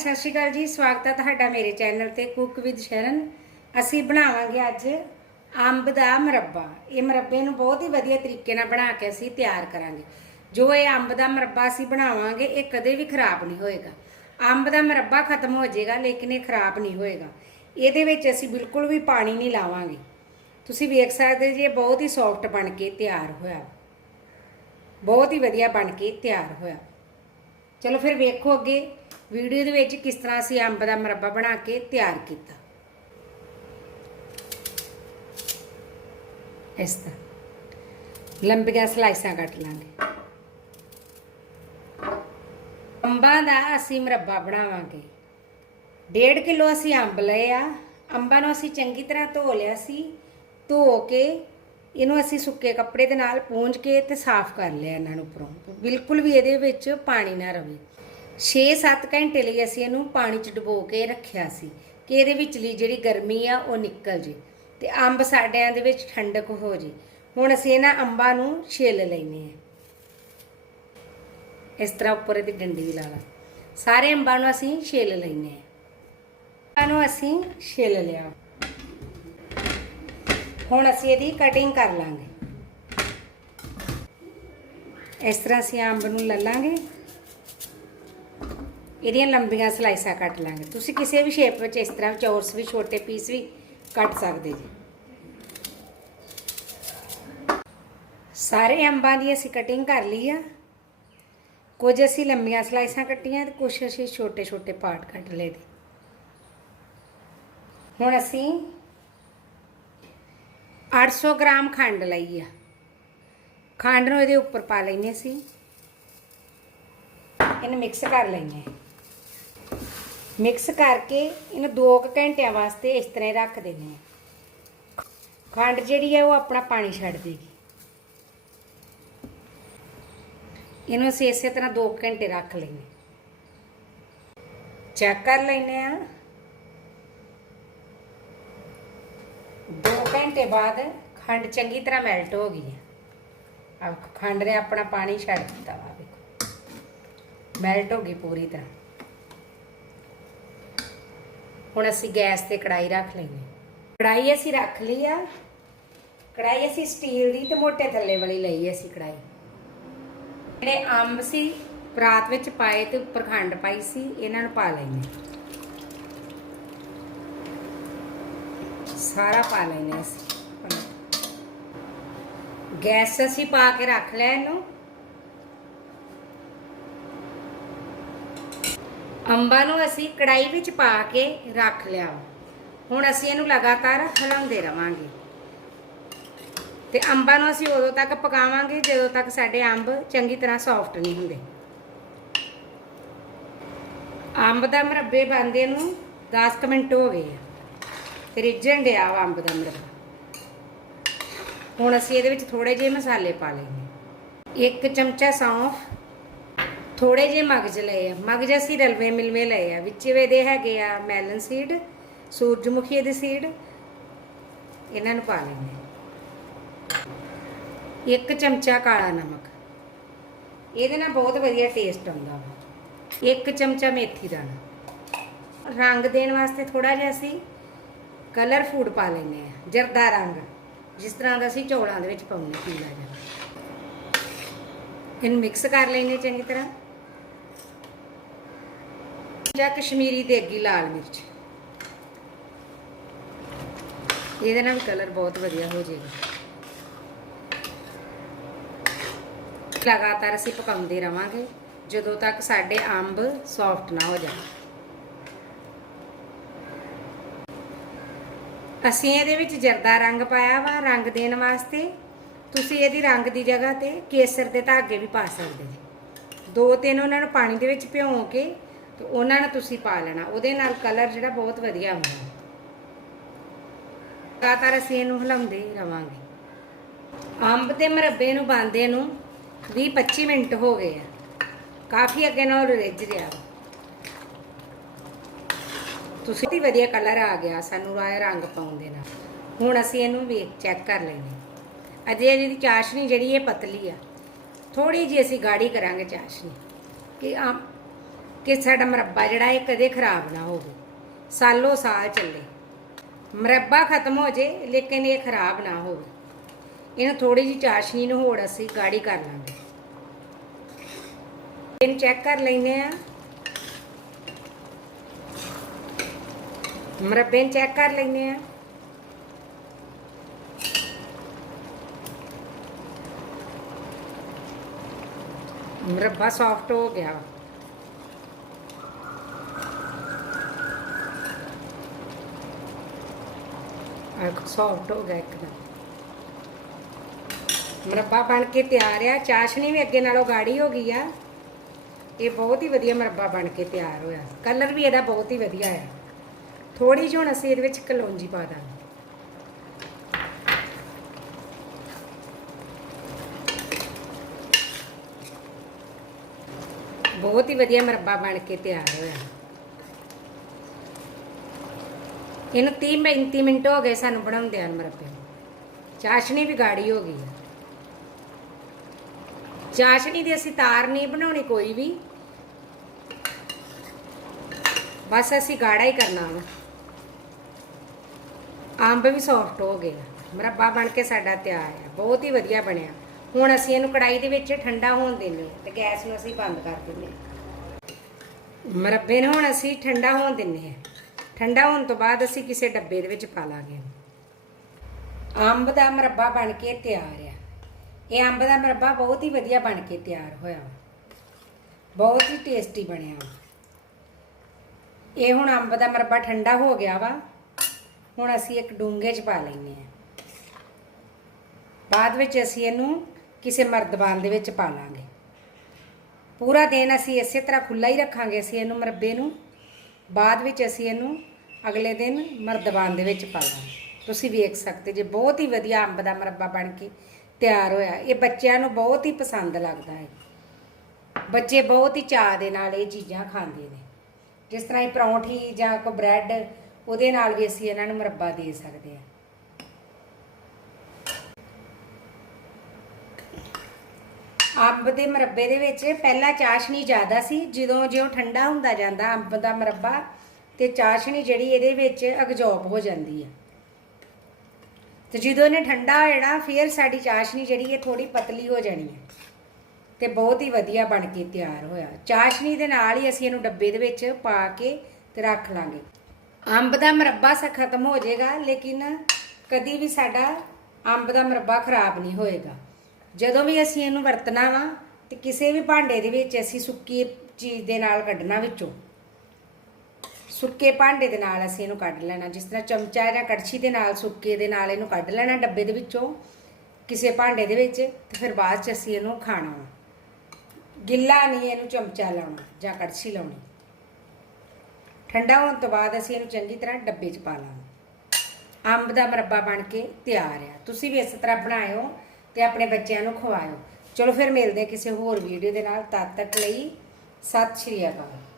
ਸਤਿ ਸ਼੍ਰੀ ਅਕਾਲ ਜੀ, ਸਵਾਗਤ ਹੈ ਤੁਹਾਡਾ ਮੇਰੇ ਚੈਨਲ ਤੇ, ਕੁੱਕ ਵਿਦ ਸ਼ਰਨ। ਅਸੀਂ ਬਣਾਵਾਂਗੇ ਅੱਜ ਅੰਬ ਦਾ ਮਰੱਬਾ। ਇਹ ਮਰੱਬੇ ਨੂੰ ਬਹੁਤ ਹੀ ਵਧੀਆ ਤਰੀਕੇ ਨਾਲ ਬਣਾ ਕੇ ਅਸੀਂ ਤਿਆਰ ਕਰਾਂਗੇ। ਜੋ ਇਹ ਅੰਬ ਦਾ ਮਰੱਬਾ ਅਸੀਂ ਬਣਾਵਾਂਗੇ, ਇਹ ਕਦੇ ਵੀ ਖਰਾਬ ਨਹੀਂ ਹੋਏਗਾ। ਅੰਬ ਦਾ ਮਰੱਬਾ ਖਤਮ ਹੋ ਜਾਏਗਾ, ਲੇਕਿਨ ਇਹ ਖਰਾਬ ਨਹੀਂ ਹੋਏਗਾ। ਇਹਦੇ ਵਿੱਚ ਅਸੀਂ ਬਿਲਕੁਲ ਵੀ ਪਾਣੀ ਨਹੀਂ ਲਾਵਾਂਗੇ। ਤੁਸੀਂ ਵੇਖ ਸਕਦੇ ਜੀ ਇਹ ਬਹੁਤ ਹੀ ਸੌਫਟ ਬਣ ਕੇ ਤਿਆਰ ਹੋਇਆ। ਬਹੁਤ ਹੀ ਵਧੀਆ ਬਣ ਕੇ ਤਿਆਰ ਹੋਇਆ। ਚਲੋ ਫਿਰ ਵੇਖੋ ਅੱਗੇ। ਵੀਡੀਓ ਦੇ ਵਿੱਚ ਕਿਸ ਤਰ੍ਹਾਂ ਅਸੀਂ ਅੰਬ ਦਾ ਮਰੱਬਾ ਬਣਾ ਕੇ ਤਿਆਰ ਕੀਤਾ। ਇਸ ਤਰ੍ਹਾਂ। ਲੰਬੀਆਂ ਸਲਾਈਸਾਂ ਕੱਟ ਲਾਂਗੇ। ਅੰਬਾਂ ਦਾ ਅਸੀਂ ਮਰੱਬਾ ਬਣਾਵਾਂਗੇ। 1.5 ਕਿਲੋ ਅਸੀਂ ਅੰਬ ਲਏ ਆ। ਅੰਬਾਂ ਨੂੰ ਅਸੀਂ ਚੰਗੀ ਤਰ੍ਹਾਂ ਧੋ ਲਿਆ ਸੀ। ਧੋ ਕੇ ਇਹਨੂੰ ਅਸੀਂ ਸੁੱਕੇ ਕੱਪੜੇ ਦੇ ਨਾਲ ਪੂੰਝ ਕੇ ਤੇ ਸਾਫ਼ ਕਰ ਲਿਆ ਇਹਨਾਂ ਨੂੰ ਉੱਪਰੋਂ। ਬਿਲਕੁਲ ਵੀ ਇਹਦੇ ਵਿੱਚ ਪਾਣੀ ਨਾ ਰਵੇ। 6-7 ਘੰਟੇ ਲਈ ਅਸੀਂ ਇਹਨੂੰ ਪਾਣੀ 'ਚ ਡੁਬੋ ਕੇ ਰੱਖਿਆ ਸੀ ਕਿ ਇਹਦੇ ਵਿੱਚਲੀ ਜਿਹੜੀ ਗਰਮੀ ਆ ਉਹ ਨਿਕਲ ਜੇ ਤੇ ਅੰਬ ਸਾਡਿਆਂ ਦੇ ਵਿੱਚ ਠੰਡਕ ਹੋ ਜੇ। ਹੁਣ ਅਸੀਂ ਇਹਨਾਂ ਅੰਬਾਂ ਨੂੰ ਛਿੱਲ ਲੈਨੇ ਆ ਇਸ ਤਰ੍ਹਾਂ ਉੱਪਰ ਇਹਦੀ ਡੰਡੀ ਵੀ ਲਾ ਲਾ। ਸਾਰੇ ਅੰਬਾਂ ਨੂੰ ਅਸੀਂ ਛਿੱਲ ਲੈਨੇ ਆ ਅੰਬਾਂ ਨੂੰ ਅਸੀਂ ਛਿੱਲ ਲਿਆ। ਹੁਣ ਅਸੀਂ ਇਹਦੀ ਕਟਿੰਗ ਕਰ ਲਾਂਗੇ। ਇਸ ਤਰ੍ਹਾਂ ਅਸੀਂ ਅੰਬ ਨੂੰ ਲੈ ਲਾਂਗੇ। ਇਹਦੀਆਂ ਲੰਬੀਆਂ ਸਲਾਈਸਾਂ ਕੱਟ ਲਾਂਗੇ। ਤੁਸੀਂ ਕਿਸੇ ਵੀ ਸ਼ੇਪ ਵਿੱਚ ਇਸ ਤਰ੍ਹਾਂ ਚੌਰਸ ਵੀ, ਛੋਟੇ ਪੀਸ ਵੀ ਕੱਟ ਸਕਦੇ ਜੀ। ਸਾਰੇ ਅੰਬਾਂ ਦੀ ਅਸੀਂ ਕਟਿੰਗ ਕਰ ਲਈ ਆ। ਕੁਝ ਅਸੀਂ ਲੰਬੀਆਂ ਸਲਾਈਸਾਂ ਕੱਟੀਆਂ ਤੇ ਕੁਝ ਅਸੀਂ ਛੋਟੇ ਛੋਟੇ ਪਾਰਟ ਕੱਟ ਲਏ ਦੇ ਹੁਣ ਅਸੀਂ 800 ਗ੍ਰਾਮ ਖੰਡ ਲਈ ਆ। ਖੰਡ ਨੂੰ ਇਹਦੇ ਉੱਪਰ ਪਾ ਲੈਨੇ ਸੀ ਇਹਨੂੰ ਮਿਕਸ ਕਰ ਲੈਨੇ ਮਿਕਸ ਕਰਕੇ ਇਹਨੂੰ 2 ਘੰਟਿਆਂ ਵਾਸਤੇ ਇਸ ਤਰ੍ਹਾਂ ਹੀ ਰੱਖ ਦਿੰਨੇ ਆ ਖੰਡ ਜਿਹੜੀ ਹੈ ਉਹ ਆਪਣਾ ਪਾਣੀ ਛੱਡ ਦੇਗੀ। ਇਹਨੂੰ ਅਸੀਂ ਇਸੇ ਤਰ੍ਹਾਂ 2 ਘੰਟੇ ਰੱਖ ਲੈਨੇ ਚੈੱਕ ਕਰ ਲੈਨੇ ਆ 2 ਘੰਟੇ ਬਾਅਦ ਖੰਡ ਚੰਗੀ ਤਰ੍ਹਾਂ ਮੈਲਟ ਹੋ ਗਈ ਹੈ ਆ ਖੰਡ ਨੇ ਆਪਣਾ ਪਾਣੀ ਛੱਡ ਦਿੱਤਾ ਵਾ ਵੇਖੋ ਮੈਲਟ ਹੋ ਗਈ ਪੂਰੀ ਤਰ੍ਹਾਂ। ਹੁਣ ਅਸੀਂ ਗੈਸ ਤੇ ਕੜਾਈ ਰੱਖ ਲੈਣੀ ਕੜਾਈ ਅਸੀਂ ਰੱਖ ਲਈ ਆ। ਕੜਾਈ ਅਸੀਂ ਸਟੀਲ ਦੀ ਤੇ ਮੋਟੇ ਥੱਲੇ ਵਾਲੀ ਲਈ ਅਸੀਂ ਕੜਾਈ ਜਿਹੜੇ ਅੰਬ ਸੀ, ਪਰਾਤ ਵਿੱਚ ਪਾਏ ਤੇ ਉੱਪਰ ਖੰਡ ਪਾਈ ਸੀ, ਇਹਨਾਂ ਨੂੰ ਪਾ ਲੈਣੇ ਸਾਰਾ ਪਾ ਲੈਣੇ ਅਸੀਂ। ਗੈਸ ਅਸੀਂ ਪਾ ਕੇ ਰੱਖ ਲਿਆ ਇਹਨੂੰ। ਅੰਬਾਂ ਨੂੰ ਅਸੀਂ ਕੜਾਈ ਵਿੱਚ ਪਾ ਕੇ ਰੱਖ ਲਿਆ। ਹੁਣ ਅਸੀਂ ਇਹਨੂੰ ਲਗਾਤਾਰ ਹਿਲਾਉਂਦੇ ਰਵਾਂਗੇ। ਤੇ ਅੰਬਾਂ ਨੂੰ ਅਸੀਂ ਉਦੋਂ ਤੱਕ ਪਕਾਵਾਂਗੇ ਜਦੋਂ ਤੱਕ ਸਾਡੇ ਅੰਬ ਚੰਗੀ ਤਰ੍ਹਾਂ ਸੌਫਟ ਨਹੀਂ ਹੁੰਦੇ। ਅੰਬ ਦਾ ਮਰੱਬੇ ਬੰਦੇ ਨੂੰ 10 ਮਿੰਟ ਹੋ ਗਏ ਆ ਤੇ ਰਿੱਝਣ ਡਿਆ ਵਾ ਅੰਬ ਦਾ ਮਰੱਬਾ। ਹੁਣ ਅਸੀਂ ਇਹਦੇ ਵਿੱਚ ਥੋੜੇ ਜਿਹੇ ਮਸਾਲੇ ਪਾ ਲੈਣੇ ਇੱਕ ਚਮਚਾ ਸੌਂਫ ਥੋੜੇ ਜਿਹੇ ਮਗਜ ਲਏ ਆ। ਮਗਜ ਅਸੀਂ ਰਲਵੇਂ ਮਿਲਵੇਂ ਲਏ ਆ। ਵਿੱਚ ਇਹਦੇ ਹੈਗੇ ਆ ਮੈਲਨ ਸੀਡ, ਸੂਰਜਮੁਖੀ ਦੇ ਸੀਡ। ਇਹਨਾਂ ਨੂੰ ਪਾ ਲੈਣੇ ਇੱਕ ਚਮਚਾ ਕਾਲਾ ਨਮਕ। ਇਹਦੇ ਨਾਲ ਬਹੁਤ ਵਧੀਆ ਟੇਸਟ ਆਉਂਦਾ ਵਾ। ਇੱਕ ਚਮਚਾ ਮੇਥੀ ਦਾਣਾ। ਰੰਗ ਦੇਣ ਵਾਸਤੇ ਥੋੜਾ ਜਿਹਾ ਅਸੀਂ ਕਲਰ ਫੂਡ ਪਾ ਲੈਨੇ ਆ। ਜਰਦਾ ਰੰਗ। ਜਿਸ ਤਰ੍ਹਾਂ ਦਾ ਅਸੀਂ ਚੌਲਾਂ ਦੇ ਵਿੱਚ ਪਾਉਂਦੇ ਪੀਲਾ ਜਿਹਾ। ਇਹਨੂੰ ਮਿਕਸ ਕਰ ਲੈਨੇ ਚੰਗੀ ਤਰ੍ਹਾਂ। ਜਾਂ ਕਸ਼ਮੀਰੀ ਦੇਗੀ ਲਾਲ ਮਿਰਚ। ਇਹਦੇ ਨਾਲ ਕਲਰ ਬਹੁਤ ਵਧੀਆ ਹੋ ਜਾਏਗਾ। ਲਗਾਤਾਰ ਅਸੀਂ ਪਕਾਉਂਦੇ ਰਵਾਂਗੇ, ਜਦੋਂ ਤੱਕ ਸਾਡੇ ਅੰਬ ਸੌਫਟ ਨਾ ਹੋ ਜਾਣ। ਅਸੀਂ ਇਹਦੇ ਵਿੱਚ ਜਰਦਾ ਰੰਗ ਪਾਇਆ ਵਾ, ਰੰਗ ਦੇਣ ਵਾਸਤੇ। ਤੁਸੀਂ ਇਹਦੀ ਰੰਗ ਦੀ ਜਗ੍ਹਾ ਤੇ ਕੇਸਰ ਦੇ ਧਾਗੇ ਵੀ ਪਾ ਸਕਦੇ ਜੀ ਦੋ ਤਿੰਨ ਉਹਨਾਂ ਨੂੰ ਪਾਣੀ ਦੇ ਵਿੱਚ ਭਿਉਂ ਕੇ ਤੇ ਉਹਨਾਂ ਨੂੰ ਤੁਸੀਂ ਪਾ ਲੈਣਾ। ਉਹਦੇ ਨਾਲ ਕਲਰ ਜਿਹੜਾ ਬਹੁਤ ਵਧੀਆ ਹੁੰਦਾ। ਲਗਾਤਾਰ ਅਸੀਂ ਇਹਨੂੰ ਹਿਲਾਉਂਦੇ ਹੀ ਰਵਾਂਗੇ। ਅੰਬ ਦੇ ਮਰੱਬੇ ਨੂੰ ਬਾਂਦੇ ਨੂੰ 20-25 ਮਿੰਟ ਹੋ ਗਏ ਆ। ਕਾਫੀ ਅੱਗੇ ਨਾਲ ਰਿੱਝ ਰਿਹਾ। ਤੁਸੀਂ ਬਹੁਤ ਵਧੀਆ ਕਲਰ ਆ ਗਿਆ, ਸਾਨੂੰ ਰਾਏ ਰੰਗ ਪਾਉਂਦੇ ਨਾਲ। ਹੁਣ ਅਸੀਂ ਇਹਨੂੰ ਵੇਖ ਚੈੱਕ ਕਰ ਲੈਂਦੇ। ਅਜੇ ਇਹਦੀ ਚਾਸ਼ਨੀ ਜਿਹੜੀ ਇਹ ਪਤਲੀ ਆ। ਥੋੜੀ ਜਿਹੀ ਅਸੀਂ ਗਾੜੀ ਕਰਾਂਗੇ ਚਾਸ਼ਨੀ। ਕਿ ਆਮ ਕਿ ਸਾਡਾ ਮੁਰੱਬਾ ਜਿਹੜਾ ਇਹ ਕਦੇ ਖਰਾਬ ਨਾ ਹੋਵੇ। ਸਾਲੋ ਸਾਲ ਚੱਲੇ। ਮੁਰੱਬਾ ਖਤਮ ਹੋ ਜੇ, ਲੇਕਿਨ ਇਹ ਖਰਾਬ ਨਾ ਹੋਵੇ। ਇਹਨੂੰ ਥੋੜੀ ਜਿਹੀ ਚਾਸ਼ਨੀ ਨੂੰ ਹੋਰ ਅਸੀਂ ਗਾੜੀ ਕਰ ਲਾਂਗੇ। ਇਹਨੂੰ ਚੈੱਕ ਕਰ ਲੈਨੇ ਆ ਮੁਰੱਬੇ ਨੂੰ ਚੈੱਕ ਕਰ ਲੈਨੇ ਆ ਮੁਰੱਬਾ ਸੌਫਟ ਹੋ ਗਿਆ। ਆ ਸੌਫਟ ਹੋ ਗਿਆ ਇੱਕਦਮ ਮੁਰੱਬਾ ਬਣ ਕੇ ਤਿਆਰ ਆ। ਚਾਸ਼ਨੀ ਵੀ ਅੱਗੇ ਨਾਲੋਂ ਗਾੜੀ ਹੋ ਗਈ ਆ। ਇਹ ਬਹੁਤ ਹੀ ਵਧੀਆ ਮੁਰੱਬਾ ਬਣ ਕੇ ਤਿਆਰ ਹੋਇਆ। ਕਲਰ ਵੀ ਇਹਦਾ ਬਹੁਤ ਹੀ ਵਧੀਆ ਆ। ਥੋੜੀ ਜਿਹੀ ਹੁਣ ਅਸੀਂ ਇਹਦੇ ਵਿੱਚ ਕਲੌਂਜੀ ਪਾ ਦਾਂਗੇ। ਬਹੁਤ ਹੀ ਵਧੀਆ ਮੁਰੱਬਾ ਬਣ ਕੇ ਤਿਆਰ ਹੋਇਆ। ਇਹਨੂੰ 30 35 ਮਿੰਟ ਹੋ ਗਏ ਸਾਨੂੰ ਬਣਾਉਂਦਿਆਂ ਨੂੰ ਮੁਰੱਬੇ ਨੂੰ। ਚਾਸ਼ਨੀ ਵੀ ਗਾੜੀ ਹੋ ਗਈ ਹੈ। ਚਾਸ਼ਨੀ ਦੀ ਅਸੀਂ ਤਾਰ ਨਹੀਂ ਬਣਾਉਣੀ ਕੋਈ ਵੀ। ਬਸ ਅਸੀਂ ਗਾੜਾ ਹੀ ਕਰਨਾ ਵਾ। ਅੰਬ ਵੀ ਸੌਫਟ ਹੋ ਗਏ ਮੁਰੱਬਾ ਬਣ ਕੇ ਸਾਡਾ ਤਿਆਰ ਹੈ ਬਹੁਤ ਹੀ ਵਧੀਆ ਬਣਿਆ। ਹੁਣ ਅਸੀਂ ਇਹਨੂੰ ਕੜਾਈ ਦੇ ਵਿੱਚ ਠੰਡਾ ਹੋਣ ਦਿੰਦੇ ਹਾਂ ਤੇ ਗੈਸ ਨੂੰ ਅਸੀਂ ਬੰਦ ਕਰ ਦਿੰਦੇ ਹਾਂ। ਮੁਰੱਬੇ ਨੂੰ ਹੁਣ ਅਸੀਂ ਠੰਡਾ ਹੋਣ ਦਿੰਦੇ ਹਾਂ। ਠੰਡਾ ਹੋਣ ਤੋਂ ਬਾਅਦ ਅਸੀਂ ਕਿਸੇ ਡੱਬੇ ਦੇ ਵਿੱਚ ਪਾ ਲਾਂਗੇ। ਅੰਬ ਦਾ ਮੁਰੱਬਾ ਬਣ ਕੇ ਤਿਆਰ ਆ। ਇਹ ਅੰਬ ਦਾ ਮੁਰੱਬਾ ਬਹੁਤ ਹੀ ਵਧੀਆ ਬਣ ਕੇ ਤਿਆਰ ਹੋਇਆ ਵਾ। ਬਹੁਤ ਹੀ ਟੇਸਟੀ ਬਣਿਆ ਵਾ। ਇਹ ਹੁਣ ਅੰਬ ਦਾ ਮੁਰੱਬਾ ਠੰਡਾ ਹੋ ਗਿਆ ਵਾ। ਹੁਣ ਅਸੀਂ ਇੱਕ ਡੂੰਘੇ 'ਚ ਪਾ ਲੈਨੇ ਆ। ਬਾਅਦ ਵਿੱਚ ਅਸੀਂ ਇਹਨੂੰ ਕਿਸੇ ਮਰਦਬਾਨ ਦੇ ਵਿੱਚ ਪਾ ਲਾਂਗੇ। ਪੂਰਾ ਦਿਨ ਅਸੀਂ ਇਸੇ ਤਰ੍ਹਾਂ ਖੁੱਲਾ ਹੀ ਰੱਖਾਂਗੇ ਅਸੀਂ ਇਹਨੂੰ ਮੁਰੱਬੇ ਨੂੰ। ਬਾਅਦ ਵਿੱਚ ਅਸੀਂ ਇਹਨੂੰ ਅਗਲੇ ਦਿਨ ਮਰਦਬਾਨ ਦੇ ਵਿੱਚ ਪਾ ਲਾਂਗੇ। ਤੁਸੀਂ ਵੇਖ ਸਕਦੇ ਜੇ ਬਹੁਤ ਹੀ ਵਧੀਆ ਅੰਬ ਦਾ ਮੁਰੱਬਾ ਬਣ ਕੇ ਤਿਆਰ ਹੋਇਆ, ਇਹ ਬੱਚਿਆਂ ਨੂੰ ਬਹੁਤ ਹੀ ਪਸੰਦ ਲੱਗਦਾ ਹੈ। ਬੱਚੇ ਬਹੁਤ ਹੀ ਚਾਅ ਦੇ ਨਾਲ ਇਹ ਚੀਜ਼ਾਂ ਖਾਂਦੇ ਨੇ। ਜਿਸ ਤਰ੍ਹਾਂ ਇਹ ਪਰੌਂਠੀ ਜਾਂ ਕੋਈ ਬ੍ਰੈਡ, ਉਹਦੇ ਨਾਲ ਵੀ ਅਸੀਂ ਇਹਨਾਂ ਨੂੰ ਮੁਰੱਬਾ ਦੇ ਸਕਦੇ ਹਾਂ। ਅੰਬ ਦੇ ਮੁਰੱਬੇ ਦੇ ਵਿੱਚ ਪਹਿਲਾਂ ਚਾਸ਼ਨੀ ਜ਼ਿਆਦਾ ਸੀ, ਜਦੋਂ ਜਿਉਂ ਠੰਡਾ ਹੁੰਦਾ ਜਾਂਦਾ, ਅੰਬ ਦਾ ਮੁਰੱਬਾ ਤੇ ਚਾਸ਼ਨੀ ਜਿਹੜੀ ਇਹਦੇ ਵਿੱਚ ਅਗਜੋਬ ਹੋ ਜਾਂਦੀ ਆ। ਤੇ ਜਦੋਂ ਇਹਨੇ ਠੰਡਾ ਹੋ ਜਾਣਾ ਫਿਰ ਸਾਡੀ ਚਾਸ਼ਨੀ ਜਿਹੜੀ ਇਹ ਥੋੜੀ ਪਤਲੀ ਹੋ ਜਾਣੀ ਹੈ ਤੇ ਬਹੁਤ ਹੀ ਵਧੀਆ ਬਣ ਕੇ ਤਿਆਰ ਹੋਇਆ। ਚਾਸ਼ਨੀ ਦੇ ਨਾਲ ਹੀ ਅਸੀਂ ਇਹਨੂੰ ਡੱਬੇ ਦੇ ਵਿੱਚ ਪਾ ਕੇ ਤੇ ਰੱਖ ਲਾਂਗੇ। ਅੰਬ ਦਾ ਮੁਰੱਬਾ ਸਾ ਖਤਮ ਹੋ ਜਾਏਗਾ, ਲੇਕਿਨ ਕਦੀ ਵੀ ਸਾਡਾ ਅੰਬ ਦਾ ਮੁਰੱਬਾ ਖਰਾਬ ਨਹੀਂ ਹੋਏਗਾ। ਜਦੋਂ ਵੀ ਅਸੀਂ ਇਹਨੂੰ ਵਰਤਣਾ ਵਾ, ਤੇ ਕਿਸੇ ਵੀ ਭਾਂਡੇ ਦੇ ਵਿੱਚ ਅਸੀਂ ਸੁੱਕੀ ਚੀਜ਼ ਦੇ ਨਾਲ ਕੱਢਣਾ ਵਿੱਚੋਂ। ਸੁੱਕੇ ਭਾਂਡੇ ਦੇ ਨਾਲ ਅਸੀਂ ਇਹਨੂੰ ਕੱਢ ਲੈਣਾ। ਜਿਸ ਤਰ੍ਹਾਂ ਚਮਚਾ ਜਾਂ ਕੜਛੀ ਦੇ ਨਾਲ ਸੁੱਕੇ ਦੇ ਨਾਲ ਇਹਨੂੰ ਕੱਢ ਲੈਣਾ ਡੱਬੇ ਦੇ ਵਿੱਚੋਂ, ਕਿਸੇ ਭਾਂਡੇ ਦੇ ਵਿੱਚ, ਤੇ ਫਿਰ ਬਾਅਦ ਚ ਅਸੀਂ ਇਹਨੂੰ ਖਾਣਾ ਵਾ। ਗਿੱਲਾ ਨਹੀਂ ਇਹਨੂੰ ਚਮਚਾ ਲਾਉਣਾ ਜਾਂ ਕੜਛੀ ਲਾਉਣੀ। ਠੰਡਾ ਹੋਣ ਤੋਂ ਬਾਅਦ ਅਸੀਂ ਇਹਨੂੰ ਚੰਗੀ ਤਰ੍ਹਾਂ ਡੱਬੇ 'ਚ ਪਾ ਲਾਂਗੇ। ਅੰਬ ਦਾ ਮੁਰੱਬਾ ਬਣ ਕੇ ਤਿਆਰ ਆ। ਤੁਸੀਂ ਵੀ ਇਸ ਤਰ੍ਹਾਂ ਬਣਾਇਓ ਤੇ ਆਪਣੇ ਬੱਚਿਆਂ ਨੂੰ ਖਵਾਇਓ। ਚਲੋ ਫਿਰ ਮਿਲਦੇ ਕਿਸੇ ਹੋਰ ਵੀਡੀਓ ਦੇ ਨਾਲ। ਤਦ ਤੱਕ ਲਈ ਸਤਿ ਸ਼੍ਰੀ ਅਕਾਲ।